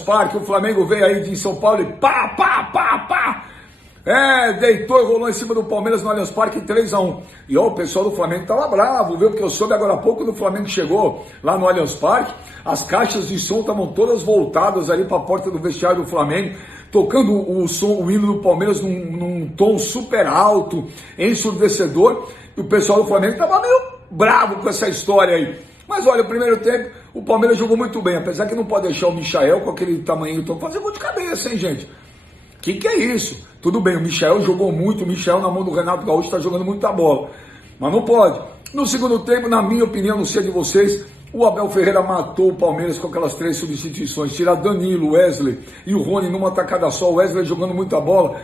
Parque, o Flamengo veio aí de São Paulo e pá! Deitou e rolou em cima do Palmeiras no Allianz Parque 3-1. E ó, o pessoal do Flamengo tava bravo, viu? Porque eu soube agora há pouco quando o Flamengo chegou lá no Allianz Parque, as caixas de som estavam todas voltadas ali para a porta do vestiário do Flamengo, tocando o hino do Palmeiras num tom super alto, ensurdecedor, e o pessoal do Flamengo tava meio bravo com essa história aí. Mas olha, o primeiro tempo, o Palmeiras jogou muito bem, apesar que não pode deixar o Michael com aquele tamanho, então fazer gol de cabeça, hein, gente? Que é isso? Tudo bem, o Michael jogou muito, o Michael na mão do Renato Gaúcho está jogando muita bola, mas não pode. No segundo tempo, na minha opinião, não sei de vocês, o Abel Ferreira matou o Palmeiras com aquelas 3 substituições, tirar Danilo, Wesley e o Rony numa tacada só, o Wesley jogando muita bola.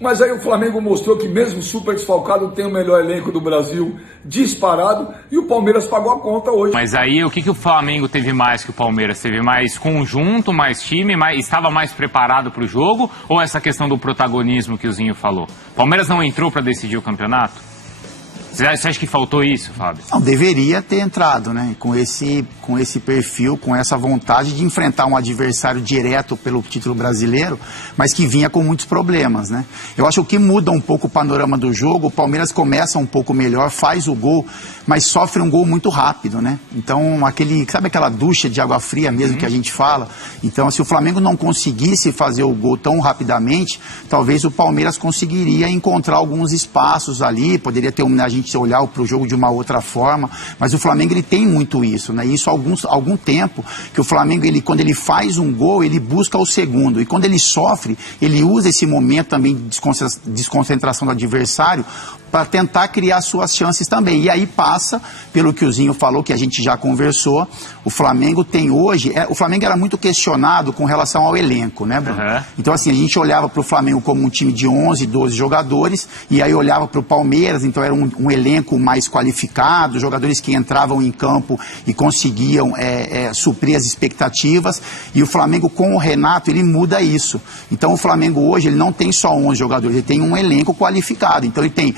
Mas aí o Flamengo mostrou que mesmo super desfalcado tem o melhor elenco do Brasil, disparado, e o Palmeiras pagou a conta hoje. Mas aí o que o Flamengo teve mais que o Palmeiras? Teve mais conjunto, mais time, estava mais preparado para o jogo? Ou essa questão do protagonismo que o Zinho falou? O Palmeiras não entrou para decidir o campeonato? Você acha que faltou isso, Fábio? Não, deveria ter entrado, né? Com esse perfil, com essa vontade de enfrentar um adversário direto pelo título brasileiro, mas que vinha com muitos problemas, né? Eu acho que muda um pouco o panorama do jogo. O Palmeiras começa um pouco melhor, faz o gol, mas sofre um gol muito rápido, né? Então, sabe aquela ducha de água fria mesmo que a gente fala? Então, se o Flamengo não conseguisse fazer o gol tão rapidamente, talvez o Palmeiras conseguiria encontrar alguns espaços ali, poderia ter a gente olhar para o jogo de uma outra forma, mas o Flamengo ele tem muito isso, né? Isso há algum tempo, que o Flamengo, quando ele faz um gol, ele busca o segundo, e quando ele sofre, ele usa esse momento também de desconcentração do adversário para tentar criar suas chances também. E aí passa, pelo que o Zinho falou, que a gente já conversou, o Flamengo tem hoje... o Flamengo era muito questionado com relação ao elenco, né, Bruno? Uhum. Então, assim, a gente olhava para o Flamengo como um time de 11, 12 jogadores, e aí olhava para o Palmeiras, então era um elenco mais qualificado, jogadores que entravam em campo e conseguiam suprir as expectativas, e o Flamengo com o Renato, ele muda isso. Então, o Flamengo hoje, ele não tem só 11 jogadores, ele tem um elenco qualificado. Então, ele tem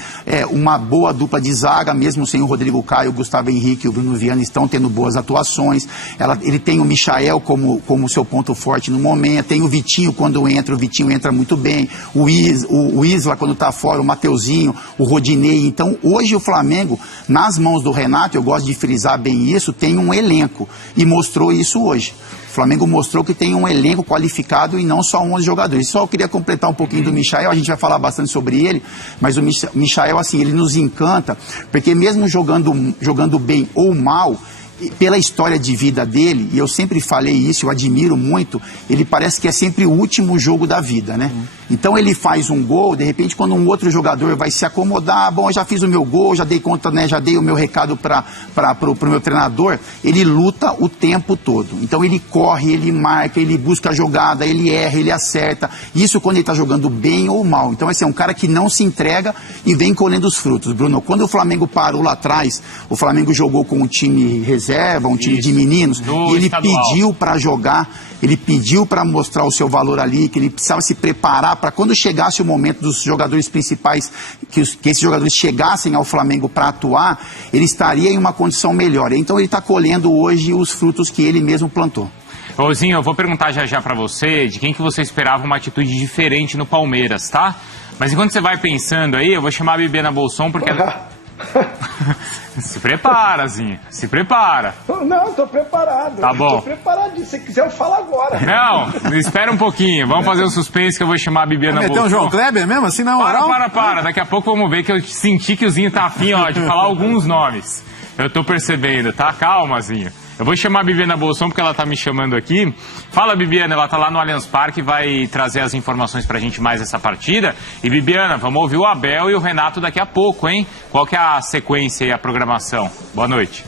uma boa dupla de zaga, mesmo sem o Rodrigo Caio, o Gustavo Henrique e o Bruno Viana estão tendo boas atuações. Ele tem o Michael como seu ponto forte no momento, tem o Vitinho quando entra, o Vitinho entra muito bem, o Isla quando está fora, o Mateuzinho, o Rodinei. Então, hoje o Flamengo, nas mãos do Renato, eu gosto de frisar bem isso, tem um elenco, e mostrou isso hoje. O Flamengo mostrou que tem um elenco qualificado e não só 11 jogadores. Só eu queria completar um pouquinho do Michael, a gente vai falar bastante sobre ele, mas o Michael, assim, ele nos encanta, porque mesmo jogando bem ou mal, pela história de vida dele, e eu sempre falei isso, eu admiro muito, ele parece que é sempre o último jogo da vida, né? Então ele faz um gol, de repente quando um outro jogador vai se acomodar, bom, eu já fiz o meu gol, já dei conta, né, já dei o meu recado pro meu treinador, ele luta o tempo todo. Então ele corre, ele marca, ele busca a jogada, ele erra, ele acerta. Isso quando ele está jogando bem ou mal. Então esse é um cara que não se entrega e vem colhendo os frutos. Bruno, quando o Flamengo parou lá atrás, o Flamengo jogou com um time reserva, um time de meninos, e ele pediu para jogar, ele pediu para mostrar o seu valor ali, que ele precisava se preparar para quando chegasse o momento dos jogadores principais, que esses jogadores chegassem ao Flamengo para atuar, ele estaria em uma condição melhor. Então ele está colhendo hoje os frutos que ele mesmo plantou. Ô Zinho, eu vou perguntar já para você de quem que você esperava uma atitude diferente no Palmeiras, tá? Mas enquanto você vai pensando aí, eu vou chamar a Bibiana Bolson porque ela... Se prepara, Zinho. Se prepara. Não, tô preparado. Tá bom. Tô preparado. Se você quiser, eu falo agora. Não, espera um pouquinho. Vamos fazer um suspense que eu vou chamar a Bibiana Bolson. Tem um João Kleber mesmo, assim, na moral? Para. Daqui a pouco vamos ver que eu senti que o Zinho tá afim, ó, de falar alguns nomes. Eu tô percebendo, tá? Calma, Zinho. Eu vou chamar a Bibiana Bolson porque ela tá me chamando aqui. Fala, Bibiana, ela tá lá no Allianz Parque e vai trazer as informações pra gente mais dessa partida. E, Bibiana, vamos ouvir o Abel e o Renato daqui a pouco, hein? Qual que é a sequência e a programação? Boa noite.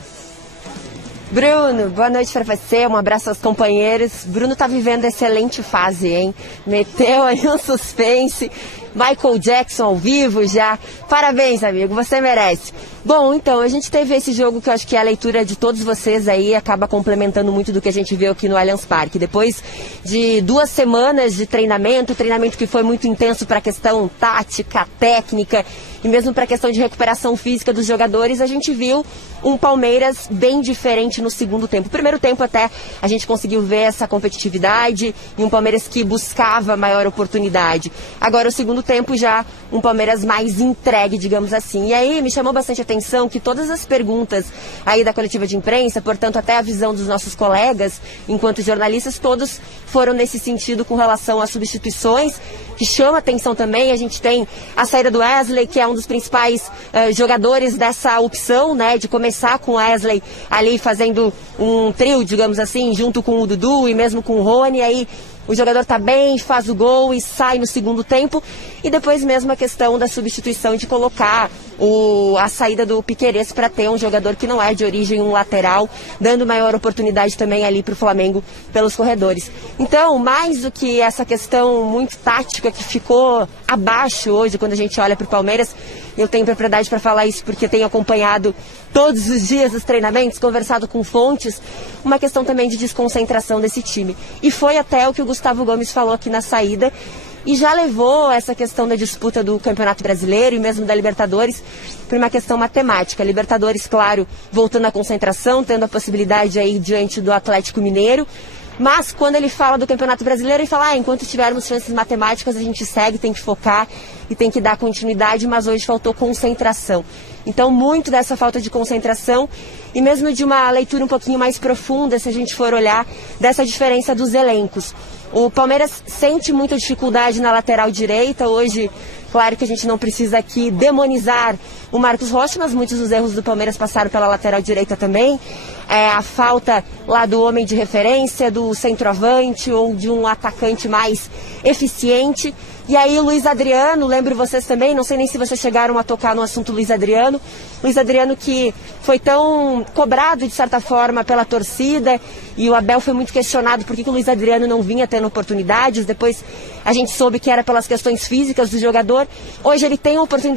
Bruno, boa noite para você, um abraço aos companheiros. Bruno tá vivendo excelente fase, hein? Meteu aí um suspense Michael Jackson ao vivo já. Parabéns, amigo, você merece. Bom, então, a gente teve esse jogo que eu acho que a leitura de todos vocês aí acaba complementando muito do que a gente viu aqui no Allianz Parque. Depois de 2 semanas de treinamento que foi muito intenso para a questão tática, técnica e mesmo para a questão de recuperação física dos jogadores, a gente viu um Palmeiras bem diferente no segundo tempo. No primeiro tempo até a gente conseguiu ver essa competitividade e um Palmeiras que buscava maior oportunidade. Agora o segundo tempo já um Palmeiras mais entregue, digamos assim. E aí me chamou bastante atenção que todas as perguntas aí da coletiva de imprensa, portanto até a visão dos nossos colegas enquanto jornalistas, todos foram nesse sentido com relação às substituições, que chama atenção também. A gente tem a saída do Wesley, que é um dos principais jogadores dessa opção, né, de começar com o Wesley ali fazendo um trio, digamos assim, junto com o Dudu e mesmo com o Rony. Aí o jogador tá bem, faz o gol e sai no segundo tempo. E depois mesmo a questão da substituição, de colocar a saída do Piquerez para ter um jogador que não é de origem um lateral, dando maior oportunidade também ali para o Flamengo pelos corredores. Então, mais do que essa questão muito tática que ficou abaixo hoje quando a gente olha para o Palmeiras, eu tenho propriedade para falar isso porque tenho acompanhado todos os dias os treinamentos, conversado com fontes, uma questão também de desconcentração desse time. E foi até o que o Gustavo Gomes falou aqui na saída, e já levou essa questão da disputa do Campeonato Brasileiro e mesmo da Libertadores para uma questão matemática. Libertadores, claro, voltando à concentração, tendo a possibilidade aí diante do Atlético Mineiro. Mas quando ele fala do Campeonato Brasileiro, ele fala, enquanto tivermos chances matemáticas, a gente segue, tem que focar e tem que dar continuidade, mas hoje faltou concentração. Então, muito dessa falta de concentração e mesmo de uma leitura um pouquinho mais profunda, se a gente for olhar, dessa diferença dos elencos. O Palmeiras sente muita dificuldade na lateral direita. Hoje, claro que a gente não precisa aqui demonizar o Marcos Rocha, mas muitos dos erros do Palmeiras passaram pela lateral direita também. A falta lá do homem de referência, do centroavante ou de um atacante mais eficiente. E aí o Luiz Adriano, lembro vocês também, não sei nem se vocês chegaram a tocar no assunto Luiz Adriano. Luiz Adriano que foi tão cobrado de certa forma pela torcida, e o Abel foi muito questionado por que o Luiz Adriano não vinha tendo oportunidades. Depois a gente soube que era pelas questões físicas do jogador. Hoje ele tem a oportunidade